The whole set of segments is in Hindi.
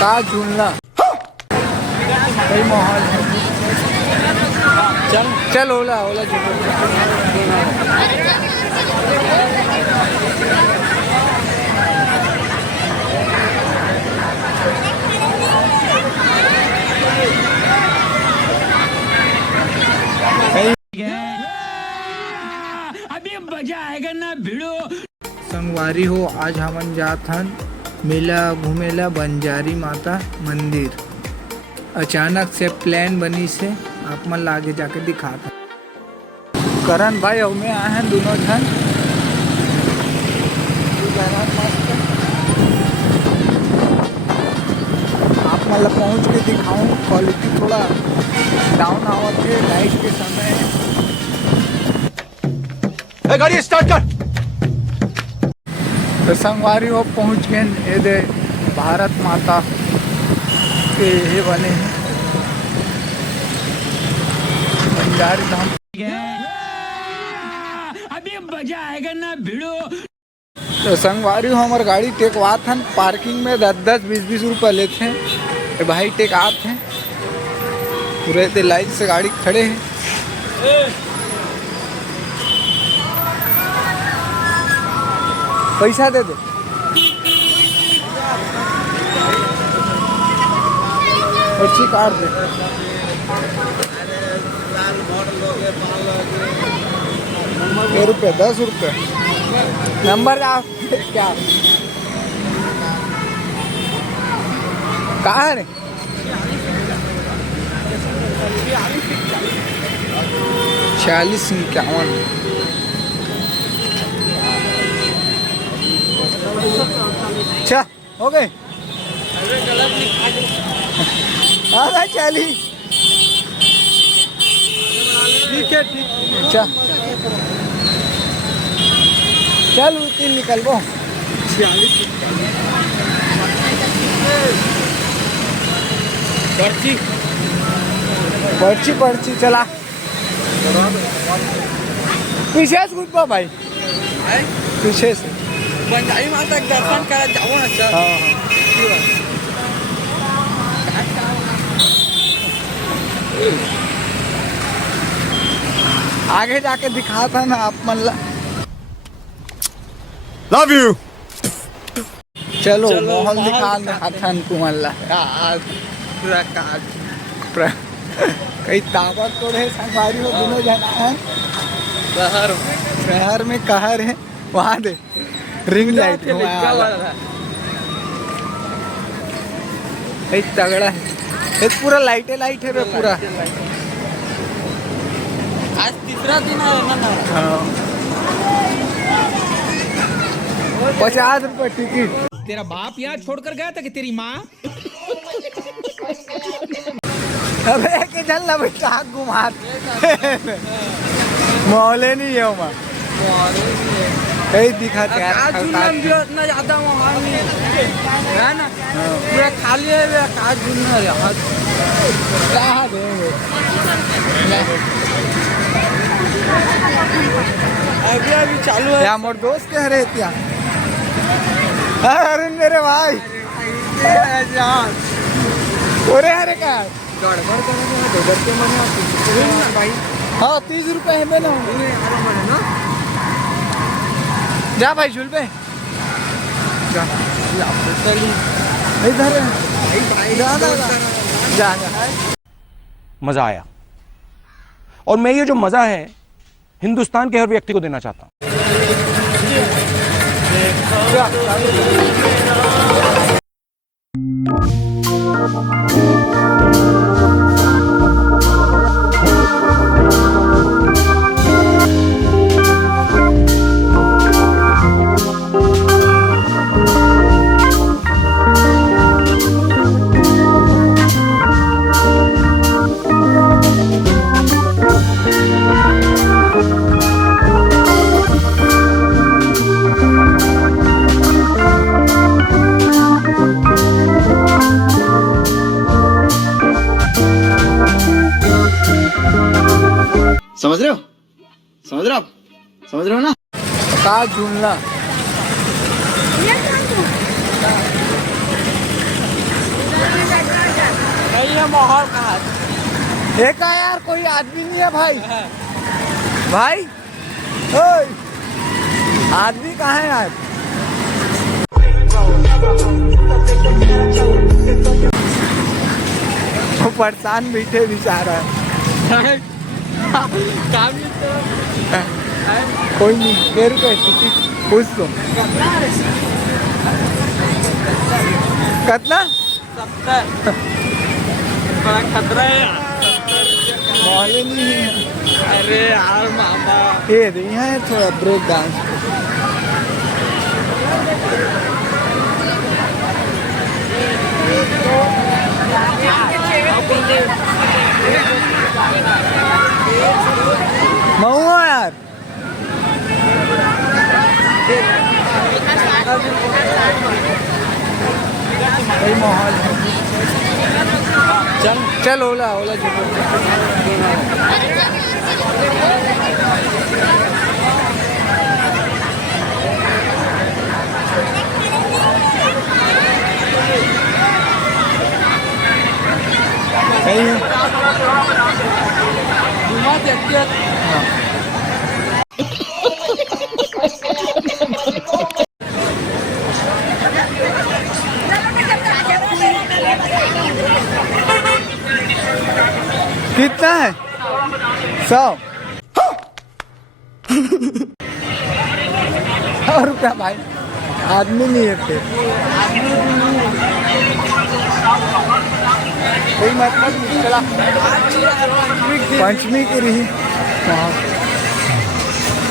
का झूलना कई माहौल है। चल ओला ओला अभी मजा आएगा ना भिड़ो। संगवारी हो आज हमन जात हन मेला घूमेला बंजारी माता मंदिर। अचानक से प्लान बनी से आप मन आगे जाके दिखाता। करण भाई और मैं आए हैं दोनों जन। आप मन पहुँच के दिखाऊं क्वालिटी थोड़ा डाउन आवत है लाइट के समय। गाड़ी स्टार्ट कर। तो संगवारी हो पहुँच गए ये भारत माता के ये बने हैं बंजारी धाम। अभी मजा आएगा ना भिड़ो। तो संगवारी हो हमार गाड़ी टेकवात हन पार्किंग में 10-20 रुपये लेते हैं। भाई टेक आते हैं पूरे ते लाइन से गाड़ी खड़े हैं। पैसा दे दे। पर्ची काट दे। रुपये 10 रुपये नंबर आप क्या कहाँ है 46-51। अच्छा हो गए। हाँ भाई चली ठीक है ठीक। अच्छा चल तीन निकल वो। पर्ची पर्ची पर्ची चला पीछे से घुस भाई पीछे से बंजारी माता के दर्शन करा जाओ ना सर। आगे जाके दिखा था ना आप मन लव यू। चलो माहौल दिखा था कुमल्ला पूरा काज कई ताकत तो है संगवारी हो दोनों जना हैं शहर में कहर है वहाँ दे रिंग लाइट तगड़ा है ये पूरा लाइट है रे पूरा। आज तीसरा दिन है ना। हाँ 50 रुपये टिकट। तेरा बाप यहाँ छोड़कर गया था कि तेरी माँ? अबे के चल ना बेटा घुमा मोहल्ले नहीं है वहाँ कहीं दिखाते आज भी उतना ज्यादा वहाँ नहीं है ना। पूरा खाली है आज झूलना अभी अभी चालू है। मोर दोस्त कह रहे थे अरे मेरे भाई अरे अरे का गड़बड़ करके मना भाई। हाँ 30 रुपये है ना जा भाई झूल पे इधर जा मजा आया और मैं ये जो मजा है हिंदुस्तान के हर व्यक्ति को देना चाहता हूँ। समझ रहे हो समझ रहे हो ना। का झूलना है माहौल कहाँ एक है यार, कोई आदमी नहीं है भाई। भाई ओए, आदमी कहाँ है यार? वो परेशान बैठे बेचारा। काम कोई नहीं, 1 रुपये टिकट पूछ तो। कितना? 70 बड़ा खतरा है यार। मोहल्ले नहीं है। अरे यार मामा ये यहाँ है थोड़ा ब्रेक डांस। मऊ यार, कोई माहौल है। चल ओला ओला सही है। कितना है? 100 रुपया भाई, आदमी नहीं है फिर। कोई मतलब नहीं। चला पंचमी की रही।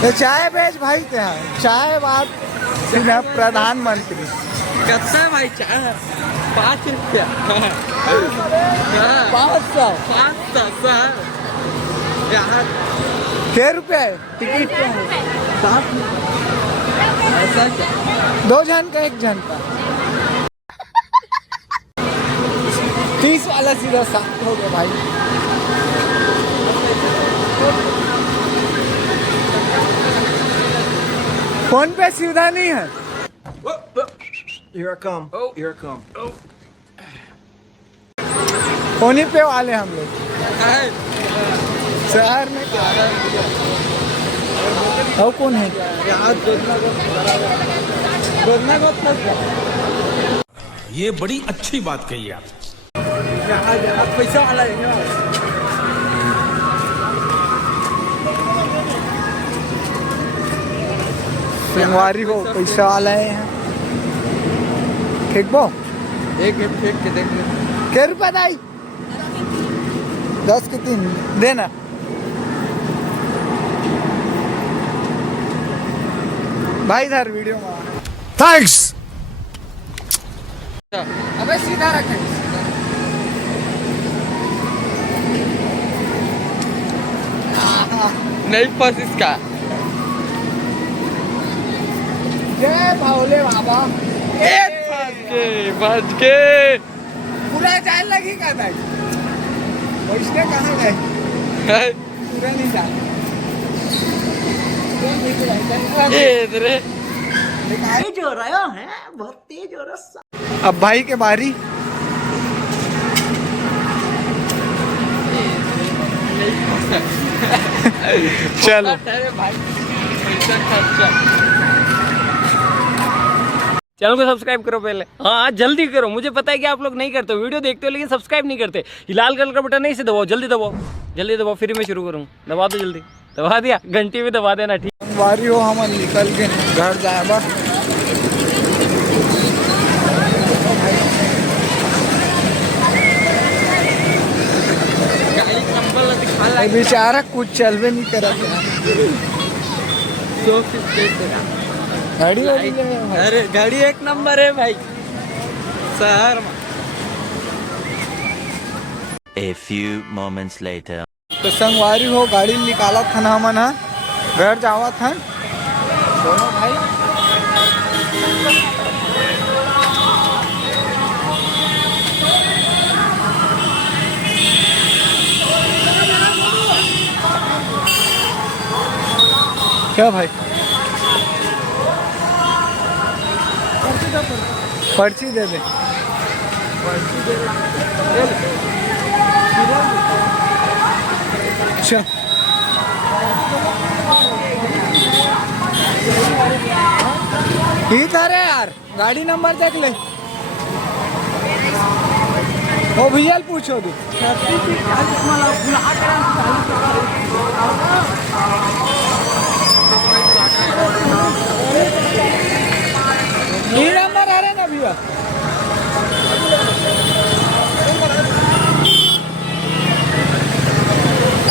तो चाय बेच भाई, क्या चाय बात सीधा प्रधानमंत्री। कितना है भाई चाय? 5 रुपया। 500 सर यहाँ 6 रुपया है टिकट। ऐसा क्या? 2 जन का 1 जन का 30 वाला सीधा 7 हो गया भाई। फोन पे सुविधा नहीं है। Here I come. Here I come. Phone ही पे वाले हम लोग शहर में। और कौन है? ये बड़ी अच्छी बात कही आप। पैसा वाला है। संगवारी हो पैसा वाला है। ठीक बो, एक फेंक के देख ले। क्या रुपया दाई? 10 के 3 देना। भाई इधर वीडियो में Thanks. अबे सीधा रखें। नहीं फंस इसका। जय भावले बाबा। बच के पूरा जाए लगी का था। वैसे कहाँ गए? पूरा नहीं जा। तेज हो रहा है, बहुत तेज हो रहा। अब भाई के बारी। चलो भाई पैसा खर्चा। चैनल को सब्सक्राइब करो पहले। हाँ जल्दी करो, मुझे पता है कि आप लोग नहीं करते हो, वीडियो देखते हो लेकिन सब्सक्राइब नहीं करते। ये लाल कलर का बटन नहीं, इसे दबाओ, जल्दी दबाओ, जल्दी दबाओ, फिर मैं शुरू करूँ। दबा दो जल्दी, दबा दिया, घंटी भी दबा देना। ठीक बारी हो, हम निकल के घर जाए बस। बेचारा कुछ चलवे नहीं करा। गाड़ी वाड़ी ले आया भाई। अरे गाड़ी 1 नंबर है भाई शहर में। A few moments later. तो संगवारी हो गाड़ी निकाला था ना हमन हा, घर जावा था दोनों भाई। क्या भाई? पर्ची दे दे। अच्छा ठीक है यार, गाड़ी नंबर देख ले। ओ भैया पूछो भी ये नंबर आ रहा है ना भैया।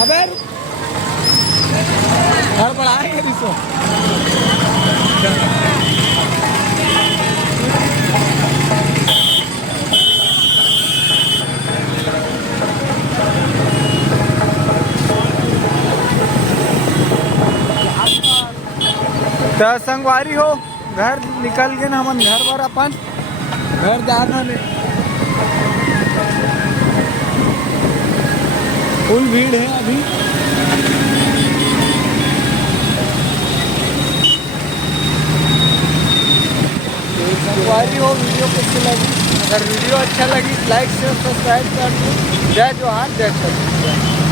अबे हड़बड़ाएंगे इसको। तो संगवारी हो घर निकल के ना हम घर पर अपन घर जाना ले। फुल भीड़ है अभी। संगवारी हो वीडियो कैसी लगी? अगर वीडियो अच्छा लगी लाइक शेयर सब्सक्राइब कर दो। जय जोहार जय छत्तीसगढ़।